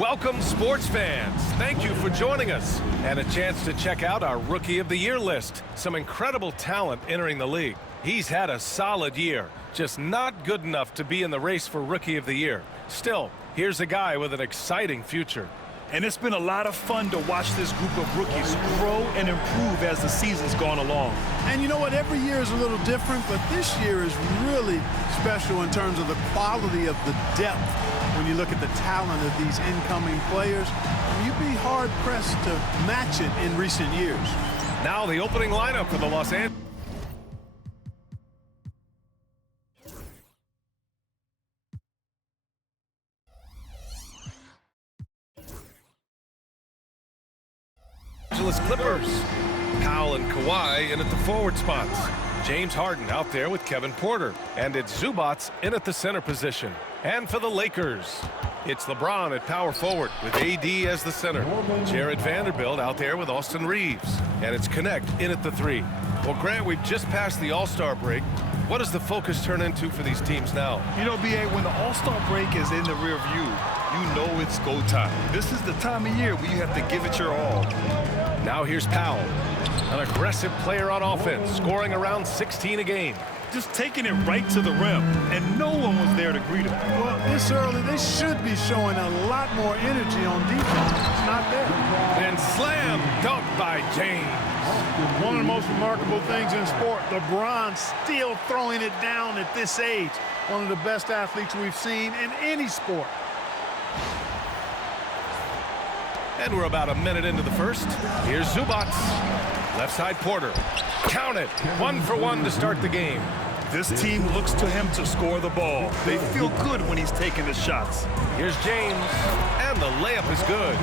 Welcome, sports fans. Thank you for joining us and a chance to check out our Rookie of the Year list. Some incredible talent entering the league. He's had a solid year, just not good enough to be in the race for Rookie of the Year. Still, here's a guy with an exciting future. And it's been a lot of fun to watch this group of rookies grow and improve as the season's gone along. And you know what? Every year is a little different, but this year is really special in terms of the quality of the depth. When you look at the talent of these incoming players, you'd be hard-pressed to match it in recent years. Now the opening lineup for the Los Angeles. Clippers. Powell and Kawhi in at the forward spots. James Harden out there with Kevin Porter. And it's Zubats in at the center position. And for the Lakers, it's LeBron at power forward with AD as the center. Jared Vanderbilt out there with Austin Reeves. And it's Connect in at the 3. Well, Grant, we've just passed the All-Star break. What does the focus turn into for these teams now? You know, B.A., when the All-Star break is in the rear view, you know it's go time. This is the time of year where you have to give it your all. Now here's Powell, an aggressive player on offense, scoring around 16 a game. Just taking it right to the rim, and no one was there to greet him. Well, this early, they should be showing a lot more energy on defense. It's not there. And slam dunk by James. One of the most remarkable things in sport, LeBron still throwing it down at this age. One of the best athletes we've seen in any sport. And we're about a minute into the first. Here's Zubats. Left side Porter. Count it. 1 for 1 to start the game. This team looks to him to score the ball. They feel good when he's taking the shots. Here's James. And the layup is good.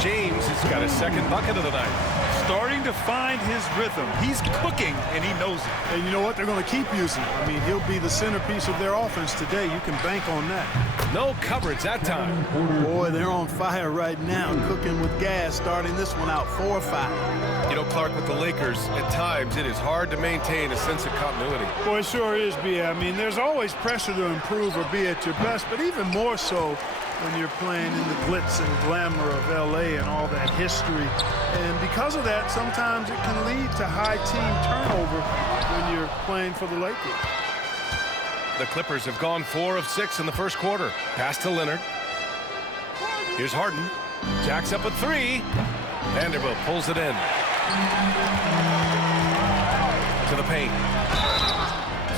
James has got his second bucket of the night. Starting to find his rhythm. He's cooking, and he knows it. And you know what? They're going to keep using him. I mean, he'll be the centerpiece of their offense today. You can bank on that. No coverage that time. Boy, they're on fire right now, cooking with gas, starting this one out 4-5. You know, Clark, with the Lakers, at times it is hard to maintain a sense of continuity. Boy, it sure is, B. I mean, there's always pressure to improve or be at your best, but even more so when you're playing in the glitz and glamour of L.A. and all that history. And because of that, sometimes it can lead to high team turnover when you're playing for the Lakers. The Clippers have gone 4 of 6 in the first quarter. Pass to Leonard. Here's Harden. Jacks up a 3. Vanderbilt pulls it in. To the paint.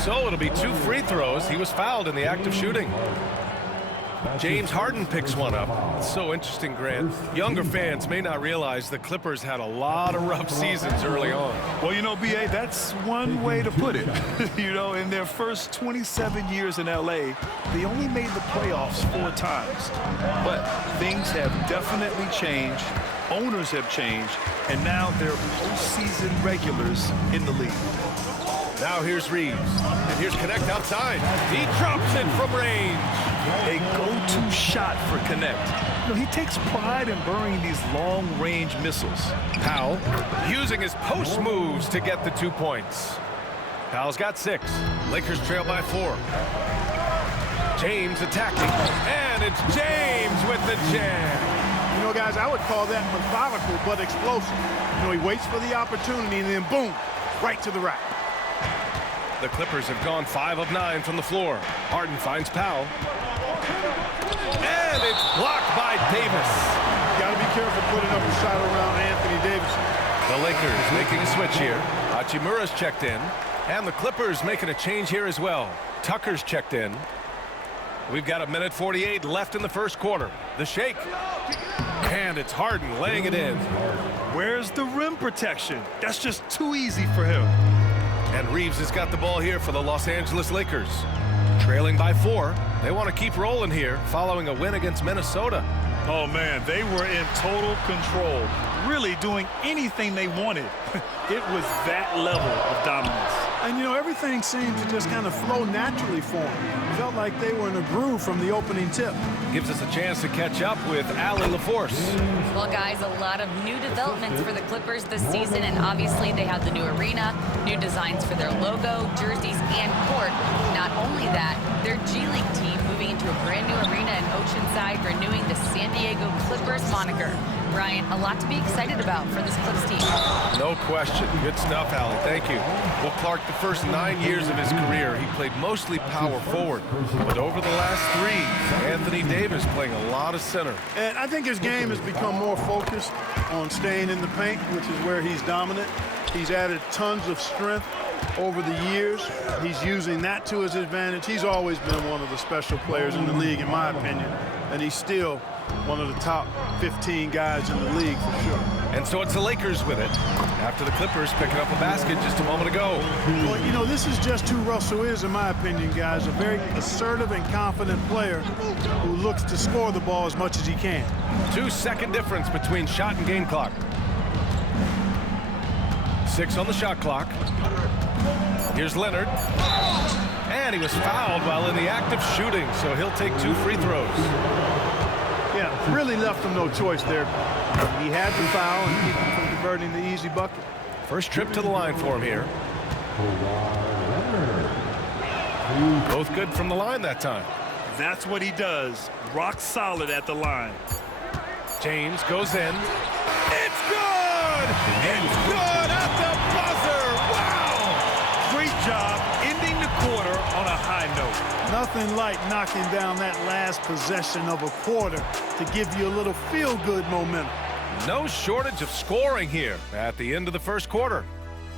So it'll be 2 free throws. He was fouled in the act of shooting. James Harden picks one up. It's so interesting, Grant. Younger fans may not realize the Clippers had a lot of rough seasons early on. Well, you know, B.A., that's one way to put it. You know, in their first 27 years in L.A., they only made the playoffs 4 times. But things have definitely changed. Owners have changed. And now they're postseason regulars in the league. Now here's Reeves. And here's Connect outside. He drops it from range. A go-to shot for Connect. You know, he takes pride in burying these long-range missiles. Powell using his post moves to get the 2 points. Powell's got 6. Lakers trail by 4. James attacking. And it's James with the jam. You know, guys, I would call that methodical but explosive. You know, he waits for the opportunity and then boom, right to the rack. The Clippers have gone 5 of 9 from the floor. Harden finds Powell. And it's blocked by Davis. Got to be careful putting up a shot around Anthony Davis. The Lakers making a switch here. Hachimura's checked in. And the Clippers making a change here as well. Tucker's checked in. We've got 1:48 left in the first quarter. The shake. And it's Harden laying it in. Where's the rim protection? That's just too easy for him. And Reeves has got the ball here for the Los Angeles Lakers. Trailing by 4. They want to keep rolling here following a win against Minnesota. Oh, man, they were in total control. really doing anything they wanted. It was that level of dominance. And, you know, everything seemed to just kind of flow naturally for them. Felt like they were in a groove from the opening tip. Gives us a chance to catch up with Allie LaForce. Well, guys, a lot of new developments for the Clippers this season, and obviously they have the new arena, new designs for their logo, jerseys, and court. Not only that, their G League team moving into a brand new arena in Oceanside, renewing the San Diego Clippers moniker. Ryan, a lot to be excited about for this Clips team. No question. Good stuff, Allie. Thank you. Well, Clark, the first 9 years of his career, he played mostly power forward. But over the last 3, Anthony Davis playing a lot of center. And I think his game has become more focused on staying in the paint, which is where he's dominant. He's added tons of strength over the years. He's using that to his advantage. He's always been one of the special players in the league, in my opinion. And he's still one of the top 15 guys in the league for sure. And so it's the Lakers with it, after the Clippers picking up a basket just a moment ago. Well, you know, this is just who Russell is, in my opinion, guys. A very assertive and confident player who looks to score the ball as much as he can. 2-second difference between shot and game clock. 6 on the shot clock. Here's Leonard. And he was fouled while in the act of shooting, so he'll take 2 free throws. Yeah, really left him no choice there. He had to foul and keep him from converting the easy bucket. First trip to the line for him here. Both good from the line that time. That's what he does. Rock solid at the line. James goes in. It's good! It's good at the buzzer! Wow! Great job ending the quarter on a high note. Nothing like knocking down that last possession of a quarter to give you a little feel-good momentum. No shortage of scoring here at the end of the first quarter.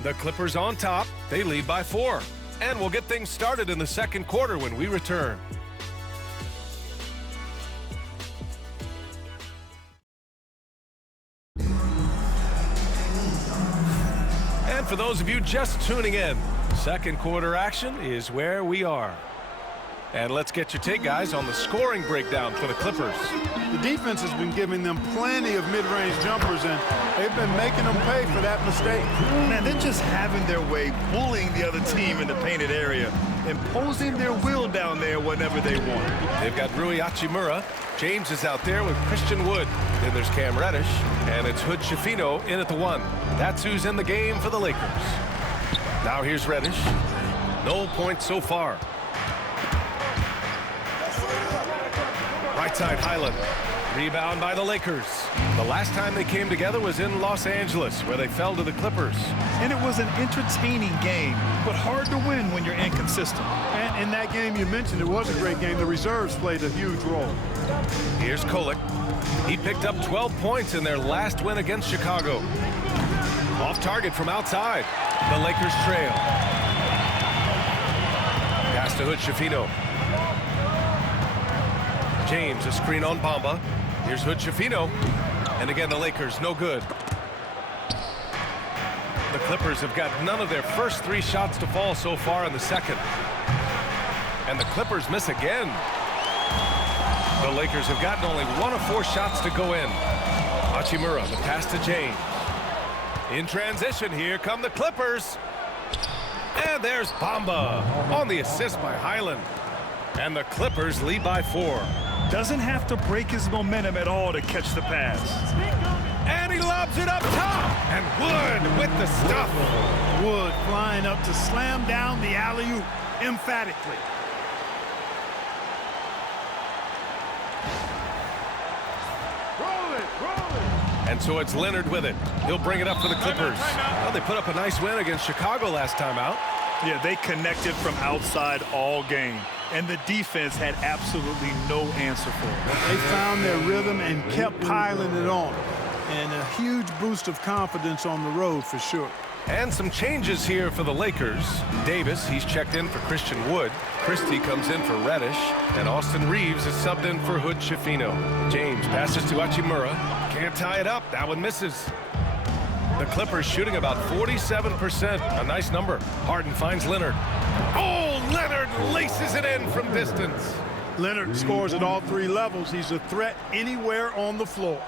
The Clippers on top. They lead by 4. And we'll get things started in the second quarter when we return. And for those of you just tuning in, second quarter action is where we are. And let's get your take, guys, on the scoring breakdown for the Clippers. The defense has been giving them plenty of mid-range jumpers, and they've been making them pay for that mistake. Man, they're just having their way, bullying the other team in the painted area, imposing their will down there whenever they want. They've got Rui Hachimura. James is out there with Christian Wood. Then there's Cam Reddish, and it's Hood Schifino in at the 1. That's who's in the game for the Lakers. Now here's Reddish. No points so far. Right side, Highland. Rebound by the Lakers. The last time they came together was in Los Angeles, where they fell to the Clippers. And it was an entertaining game, but hard to win when you're inconsistent. And in that game you mentioned, it was a great game. The reserves played a huge role. Here's Kolek. He picked up 12 points in their last win against Chicago. Off target from outside. The Lakers trail. Pass to Hood Schifino. James, a screen on Bamba. Here's Hood Schifino. And again, the Lakers, no good. The Clippers have got none of their first 3 shots to fall so far in the second. And the Clippers miss again. The Lakers have gotten only 1 of 4 shots to go in. Hachimura, the pass to James. In transition, here come the Clippers. And there's Bamba on the assist by Highland. And the Clippers lead by 4. Doesn't have to break his momentum at all to catch the pass. And he lobs it up top. And Wood with the stuff. Wood flying up to slam down the alley-oop emphatically. And so it's Leonard with it. He'll bring it up for the Clippers. Well, they put up a nice win against Chicago last time out. Yeah, they connected from outside all game. And the defense had absolutely no answer for it. They found their rhythm and kept piling it on. And a huge boost of confidence on the road for sure. And some changes here for the Lakers. Davis, he's checked in for Christian Wood. Christie comes in for Reddish. And Austin Reeves is subbed in for Hood Schifino. James passes to Hachimura. Can't tie it up. That one misses. The Clippers shooting about 47%. A nice number. Harden finds Leonard. Oh, Leonard laces it in from distance. Leonard scores at all 3 levels. He's a threat anywhere on the floor.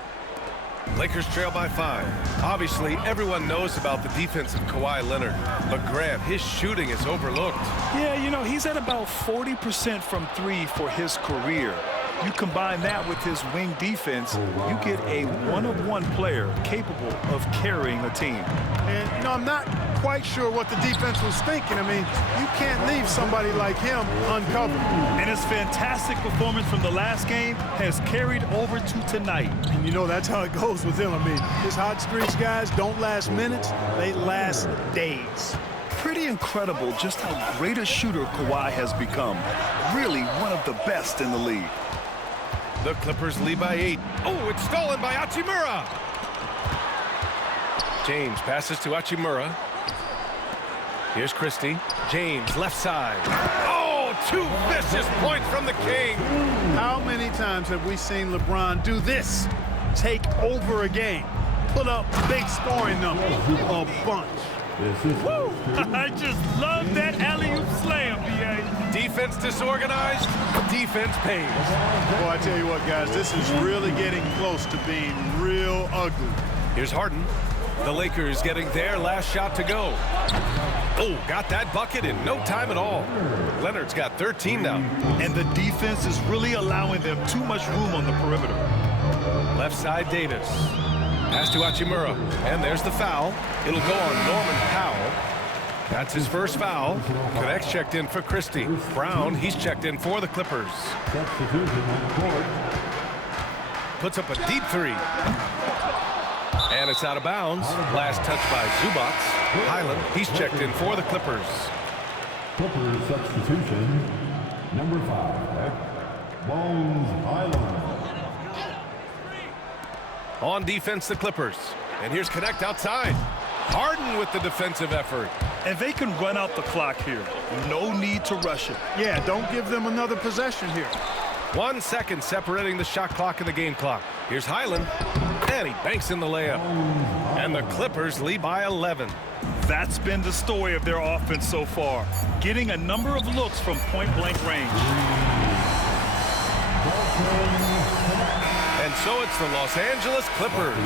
Lakers trail by 5. Obviously, everyone knows about the defense of Kawhi Leonard. But Grant, his shooting is overlooked. Yeah, you know, he's at about 40% from 3 for his career. You combine that with his wing defense, you get a one-of-one player capable of carrying a team. And, you know, I'm not quite sure what the defense was thinking. I mean, you can't leave somebody like him uncovered. And his fantastic performance from the last game has carried over to tonight. And, you know, that's how it goes with him. I mean, his hot streaks, guys, don't last minutes. They last days. Pretty incredible just how great a shooter Kawhi has become. Really one of the best in the league. The Clippers lead by 8. Oh, it's stolen by Hachimura. James passes to Hachimura. Here's Christie. James, left side. Oh, 2 vicious points from the King. How many times have we seen LeBron do this? Take over a game. Put up big scoring numbers. A bunch. Woo! I just love that alley-oop slam, B.A. Defense disorganized, defense pays. Boy, I tell you what, guys, this is really getting close to being real ugly. Here's Harden. The Lakers getting their last shot to go. Oh, got that bucket in no time at all. Leonard's got 13 now. And the defense is really allowing them too much room on the perimeter. Left side, Davis. Pass to Hachimura, and there's the foul. It'll go on Norman Powell. That's his first foul. Connects checked in for Christie. Brown, he's checked in for the Clippers. Puts up a deep 3. And it's out of bounds. Last touch by Zubats. Highland, he's checked in for the Clippers. Clippers substitution, number 5, Bones Highland. On defense, the Clippers. And here's Connect outside. Harden with the defensive effort. And they can run out the clock here. No need to rush it. Yeah, don't give them another possession here. 1 second separating the shot clock and the game clock. Here's Highland. And he banks in the layup. And the Clippers lead by 11. That's been the story of their offense so far. Getting a number of looks from point-blank range. And so it's the Los Angeles Clippers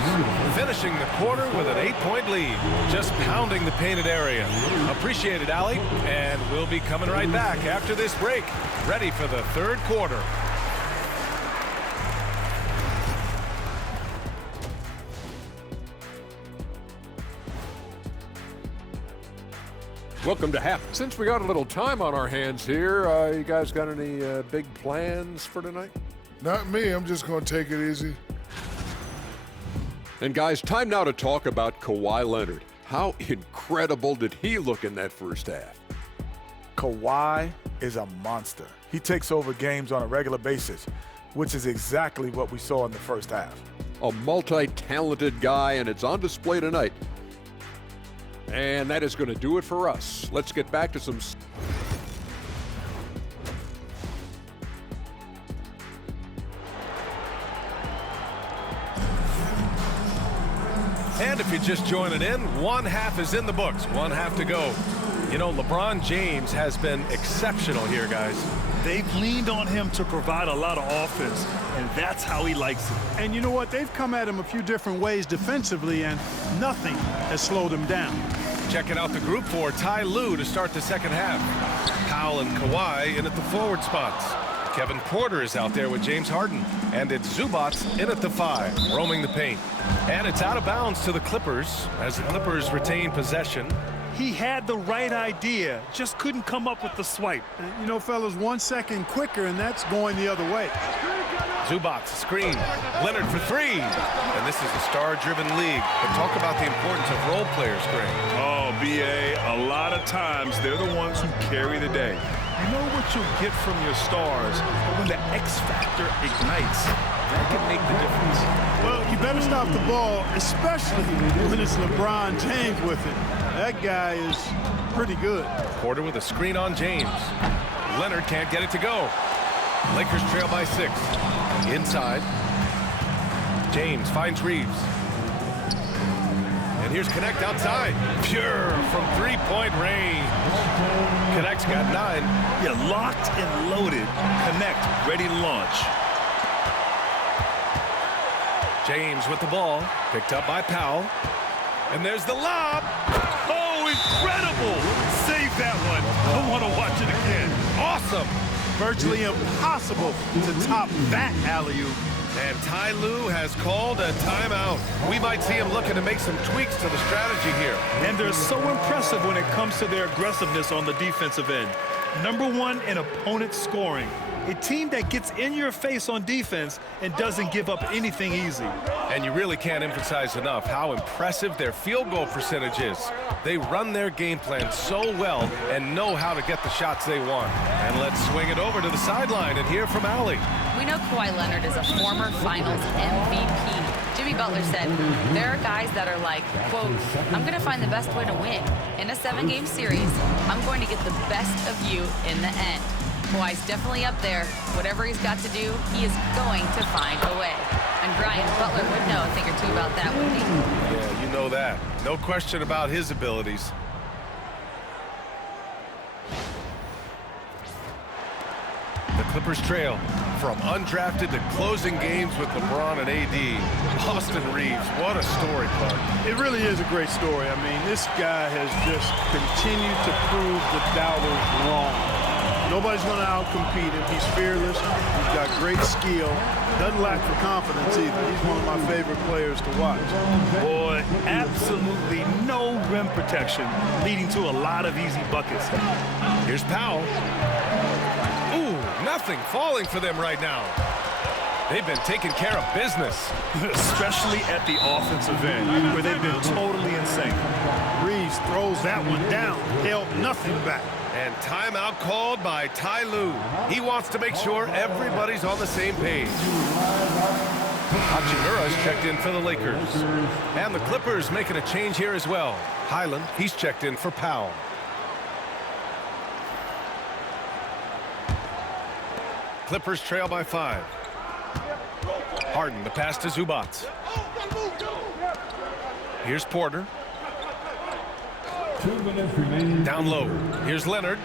finishing the quarter with an 8-point lead, just pounding the painted area. Appreciate it, Allie. And we'll be coming right back after this break, ready for the third quarter. Welcome to Half. Since we got a little time on our hands here, you guys got any big plans for tonight? Not me. I'm just going to take it easy. And guys, time now to talk about Kawhi Leonard. How incredible did he look in that first half? Kawhi is a monster. He takes over games on a regular basis, which is exactly what we saw in the first half. A multi-talented guy, and it's on display tonight. And that is going to do it for us. Let's get back to some... And if you're just joining in, 1 half is in the books, 1 half to go. You know, LeBron James has been exceptional here, guys. They've leaned on him to provide a lot of offense, and that's how he likes it. And you know what? They've come at him a few different ways defensively, and nothing has slowed him down. Checking out the group for Ty Lue to start the second half. Powell and Kawhi in at the forward spots. Kevin Porter is out there with James Harden. And it's Zubats in at the 5, roaming the paint. And it's out of bounds to the Clippers as the Clippers retain possession. He had the right idea, just couldn't come up with the swipe. You know, fellas, 1 second quicker, and that's going the other way. Zubats, screen. Leonard for 3. And this is a star-driven league. But talk about the importance of role players, Greg. Oh, B.A., a lot of times they're the ones who carry the day. You know what you'll get from your stars, but when the X factor ignites, that can make the difference. Well, you better stop the ball, especially when it's LeBron James with it. That guy is pretty good. Porter with a screen on James. Leonard can't get it to go. Lakers trail by 6. Inside. James finds Reeves. And here's Connect outside. Pure from 3-point range. Connect's got 9. Yeah, locked and loaded. Connect, ready to launch. James with the ball, picked up by Powell. And there's the lob. Oh, incredible! Save that one. I want to watch it again. Awesome. Virtually impossible to top that alley-oop. And Ty Lue has called a timeout. We might see him looking to make some tweaks to the strategy here. And they're so impressive when it comes to their aggressiveness on the defensive end. #1 in opponent scoring. A team that gets in your face on defense and doesn't give up anything easy. And you really can't emphasize enough how impressive their field goal percentage is. They run their game plan so well and know how to get the shots they want. And let's swing it over to the sideline and hear from Allie. We know Kawhi Leonard is a former Finals MVP. Jimmy Butler said, there are guys that are like, quote, I'm going to find the best way to win. In a 7-game series, I'm going to get the best of you in the end. Kawhi's definitely up there. Whatever he's got to do, he is going to find a way. And Brian, Butler would know a thing or two about that, wouldn't he? Yeah, you know that. No question about his abilities. The Clippers trail from undrafted to closing games with LeBron and AD. Austin Reeves, what a story, Clark. It really is a great story. I mean, this guy has just continued to prove the doubters wrong. Nobody's going to outcompete him. He's fearless. He's got great skill. Doesn't lack for confidence either. He's one of my favorite players to watch. Boy, absolutely no rim protection, leading to a lot of easy buckets. Here's Powell. Ooh, nothing falling for them right now. They've been taking care of business. Especially at the offensive end, where they've been totally insane. Reeves throws that one down. Held nothing back. And timeout called by Ty Lue. He wants to make sure everybody's on the same page. Hachimura's checked in for the Lakers. And the Clippers making a change here as well. Highland, he's checked in for Powell. Clippers trail by 5. Harden, the pass to Zubac. Here's Porter. 2 minutes remaining. Down low. Here's Leonard.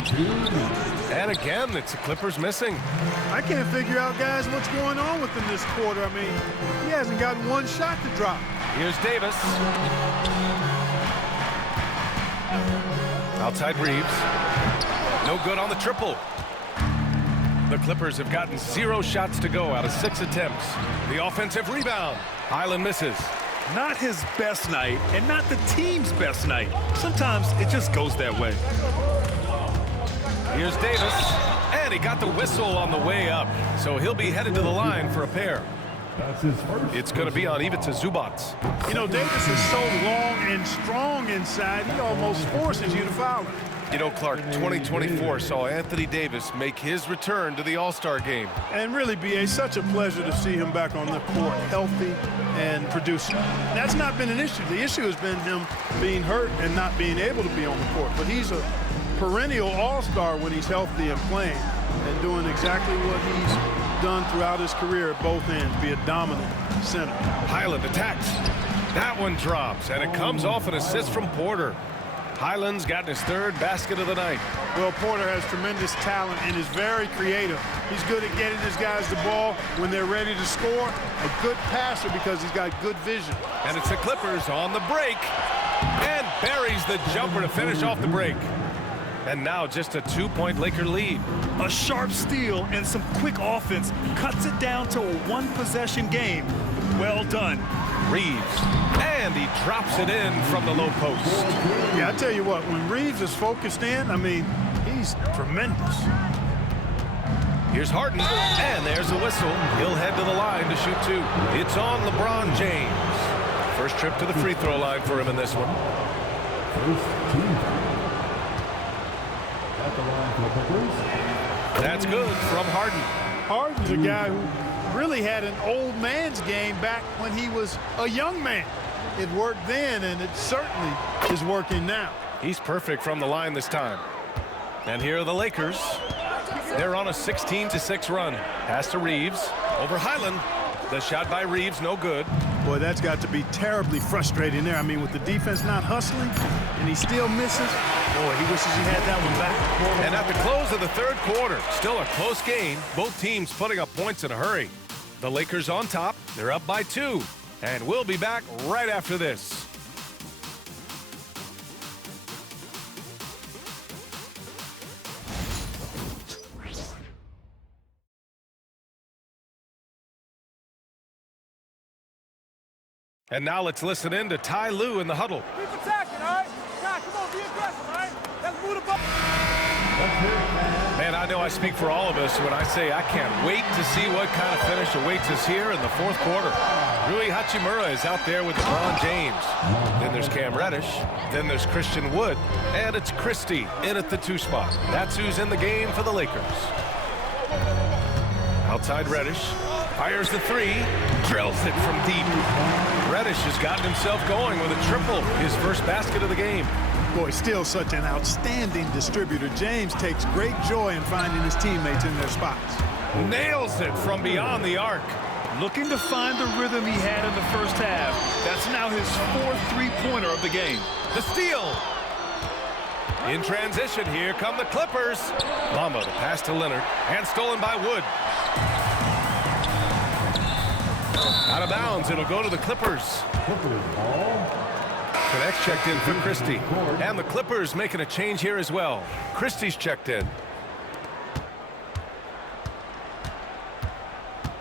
And again, it's the Clippers missing. I can't figure out, guys, what's going on with him this quarter. I mean, he hasn't gotten one shot to drop. Here's Davis. Outside Reeves. No good on the triple. The Clippers have gotten 0 shots to go out of 6 attempts. The offensive rebound. Highland misses. Not his best night, and not the team's best night. Sometimes it just goes that way. Here's Davis. And he got the whistle on the way up. So he'll be headed to the line for a pair. That's his first. It's going to be on Ivica Zubac. You know, Davis is so long and strong inside, he almost forces you to foul him. You know, Clark, 2024 saw Anthony Davis make his return to the All-Star game. And really, B.A., such a pleasure to see him back on the court, healthy and producing. That's not been an issue. The issue has been him being hurt and not being able to be on the court. But he's a perennial All-Star when he's healthy and playing and doing exactly what he's done throughout his career at both ends, be a dominant center. Highland attacks. That one drops, and it comes off an assist from Porter. Highland's gotten his 3rd basket of the night. Well, Porter has tremendous talent and is very creative. He's good at getting his guys the ball when they're ready to score. A good passer because he's got good vision. And it's the Clippers on the break. And buries the jumper to finish off the break. And now just a 2-point Laker lead. A sharp steal and some quick offense cuts it down to a 1-possession game. Well done. Reeves. And he drops it in from the low post. Yeah, I tell you what, when Reeves is focused in, I mean, he's tremendous. Here's Harden. And there's a whistle. He'll head to the line to shoot 2. It's on LeBron James. First trip to the free throw line for him in this one. First team. At the line for the Clippers. That's good from Harden. Harden's a guy who really had an old man's game back when he was a young man. It worked then, and it certainly is working now. He's perfect from the line this time. And here are the Lakers. They're on a 16-6 run. Pass to Reeves. Over Highland. The shot by Reeves, no good. Boy, that's got to be terribly frustrating there. I mean, with the defense not hustling, and he still misses. Boy, he wishes he had that one back. And at the close of the 3rd quarter, still a close game. Both teams putting up points in a hurry. The Lakers on top. They're up by 2. And we'll be back right after this. And now let's listen in to Ty Lue in the huddle. Keep attacking, all right? Nah, come on, be aggressive, all right? Let's move the ball. Man, I know I speak for all of us when I say I can't wait to see what kind of finish awaits us here in the fourth quarter. Rui Hachimura is out there with LeBron James. Then there's Cam Reddish. Then there's Christian Wood. And it's Christie in at the 2 spot. That's who's in the game for the Lakers. Outside Reddish. Fires the 3. Drills it from deep. Reddish has gotten himself going with a triple. His first basket of the game. Boy, still such an outstanding distributor. James takes great joy in finding his teammates in their spots. Nails it from beyond the arc. Looking to find the rhythm he had in the first half. That's now his 4th three-pointer of the game. The steal. In transition, here come the Clippers. Lamba, the pass to Leonard, and stolen by Wood. Out of bounds, it'll go to the Clippers. Connects checked in for Christie. And the Clippers making a change here as well. Christie's checked in.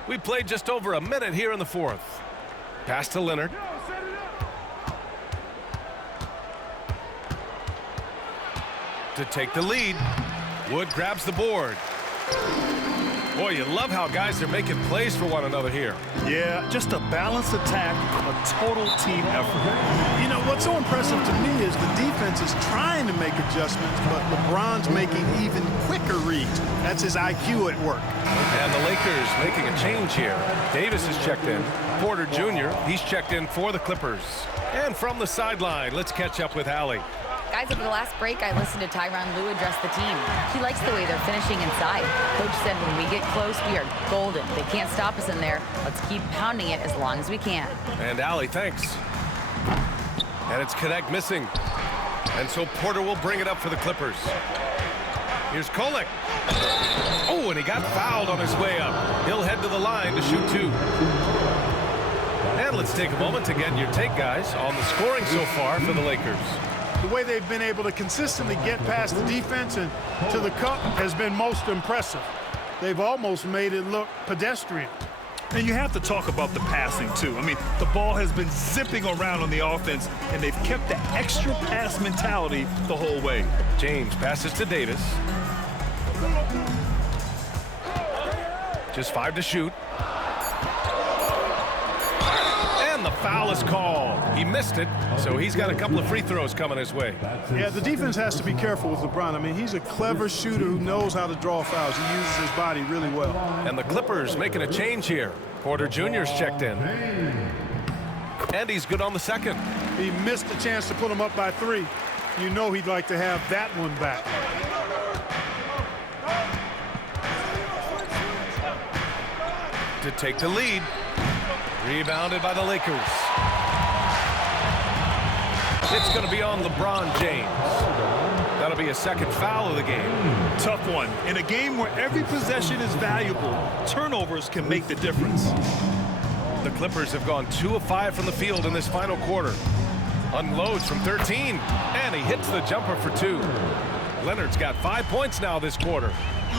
We played just over a minute here in the fourth. Pass to Leonard. To take the lead. Wood grabs the board. Boy, you love how guys are making plays for one another here. Yeah, just a balanced attack, a total team effort. You know, what's so impressive to me is the defense is trying to make adjustments, but LeBron's making even quicker reads. That's his IQ at work. And the Lakers making a change here. Davis is checked in. Porter Jr., he's checked in for the Clippers. And from the sideline, let's catch up with Allie. Guys, over the last break, I listened to Tyronn Lue address the team. He likes the way they're finishing inside. Coach said when we get close, we are golden. They can't stop us in there. Let's keep pounding it as long as we can. And Allie, thanks. And it's Connect missing. And so Porter will bring it up for the Clippers. Here's Kolek. Oh, and he got fouled on his way up. He'll head to the line to shoot 2. And let's take a moment to get your take, guys, on the scoring so far for the Lakers. The way they've been able to consistently get past the defense and to the cup has been most impressive. They've almost made it look pedestrian. And you have to talk about the passing, too. I mean, the ball has been zipping around on the offense, and they've kept the extra pass mentality the whole way. James passes to Davis. Just 5 to shoot. And the foul is called. He missed it, so he's got a couple of free throws coming his way. Yeah, the defense has to be careful with LeBron. I mean, he's a clever shooter who knows how to draw fouls. He uses his body really well. And the Clippers making a change here. Porter Jr.'s checked in. And he's good on the second. He missed a chance to put him up by 3. You know he'd like to have that one back. To take the lead. Rebounded by the Lakers. It's going to be on LeBron James. That'll be a second foul of the game. Tough one. In a game where every possession is valuable, turnovers can make the difference. The Clippers have gone 2 of 5 from the field in this final quarter. Unloads from 13, and he hits the jumper for 2. Leonard's got 5 points now this quarter.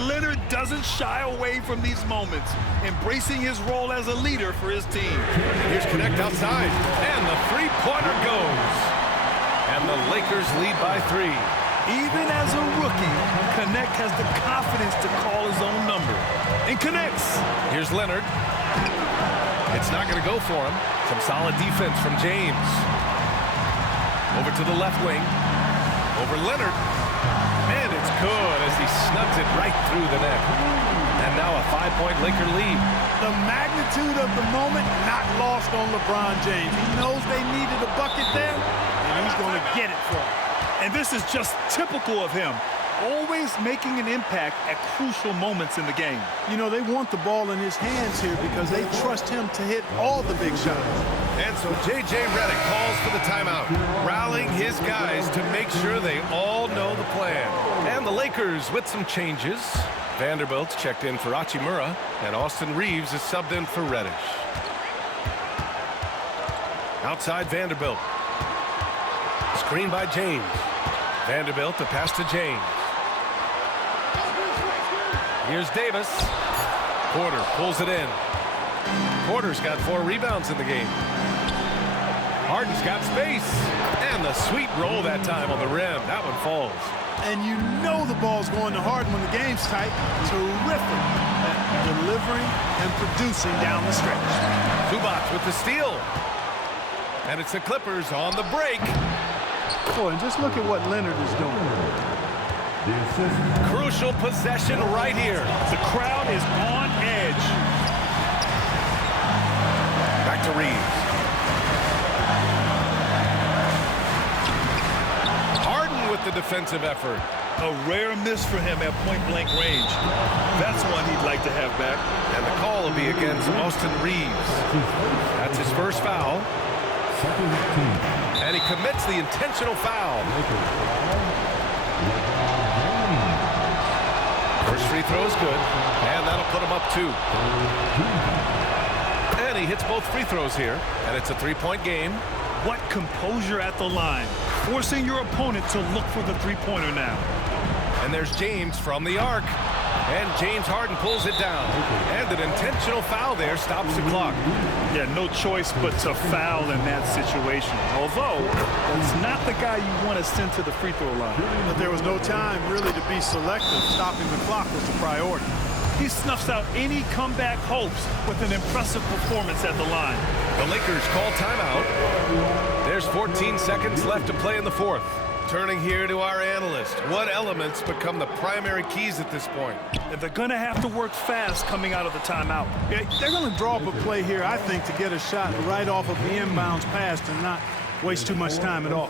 Leonard doesn't shy away from these moments, embracing his role as a leader for his team. Here's Connect outside, and the three-pointer goes. And the Lakers lead by 3. Even as a rookie, Connect has the confidence to call his own number. And connects. Here's Leonard. It's not going to go for him. Some solid defense from James. Over to the left wing. Over Leonard. And it's good as he snugs it right through the net. And now a 5-point Laker lead. The magnitude of the moment not lost on LeBron James. He knows they needed a bucket there, and he's going to get it for them. And this is just typical of him. Always making an impact at crucial moments in the game. You know, they want the ball in his hands here because they trust him to hit all the big shots. And so J.J. Redick calls for the timeout, rallying his guys to make sure they all know the plan. And the Lakers with some changes. Vanderbilt's checked in for Hachimura, and Austin Reeves is subbed in for Reddish. Outside Vanderbilt. Screen by James. Vanderbilt to pass to James. Here's Davis. Porter pulls it in. Porter's got 4 rebounds in the game. Harden's got space. And the sweet roll that time on the rim. That one falls. And you know the ball's going to Harden when the game's tight. Terrific at delivering and producing down the stretch. Zubac with the steal. And it's the Clippers on the break. Boy, and just look at what Leonard is doing. Crucial possession right here. The crowd is on edge. Back to Reeves. Harden with the defensive effort. A rare miss for him at point-blank range. That's one he'd like to have back. And the call will be against Austin Reeves. That's his first foul. And he commits the intentional foul. First free throw is good. And that'll put him up 2. And he hits both free throws here. And it's a 3-point game. What composure at the line. Forcing your opponent to look for the three-pointer now. And there's James from the arc. And James Harden pulls it down. And an intentional foul there stops the clock. Yeah, no choice but to foul in that situation. Although, it's not the guy you want to send to the free throw line. But there was no time really to be selective. Stopping the clock was the priority. He snuffs out any comeback hopes with an impressive performance at the line. The Lakers call timeout. There's 14 seconds left to play in the 4th. Turning here to our analyst. What elements become the primary keys at this point? And they're going to have to work fast coming out of the timeout. Yeah, they're going to draw up a play here, I think, to get a shot right off of the inbounds pass and not waste too much time at all.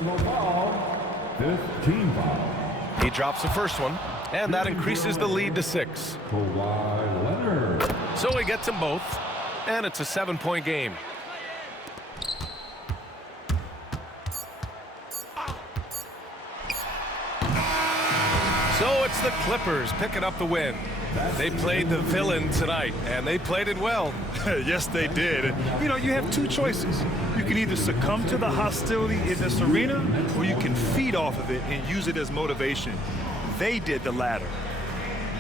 15 foul. He drops the first one, and that increases the lead to 6. Kawhi Leonard. So he gets them both, and it's a 7-point game. So it's the Clippers picking up the win. They played the villain tonight, and they played it well. Yes, they did. And, you know, you have 2 choices. You can either succumb to the hostility in this arena, or you can feed off of it and use it as motivation. They did the latter.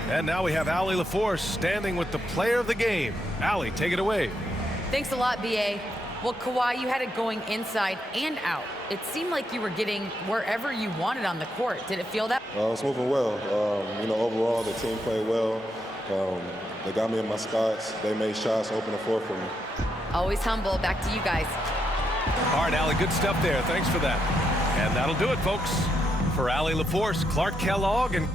And now we have Allie LaForce standing with the player of the game. Allie, take it away. Thanks a lot, B.A. Well, Kawhi, you had it going inside and out. It seemed like you were getting wherever you wanted on the court. Did it feel that? It's moving well. You know, overall, the team played well. They got me in my spots. They made shots, open the floor for me. Always humble. Back to you guys. All right, Allie, good stuff there. Thanks for that. And that'll do it, folks. For Allie LaForce, Clark Kellogg, and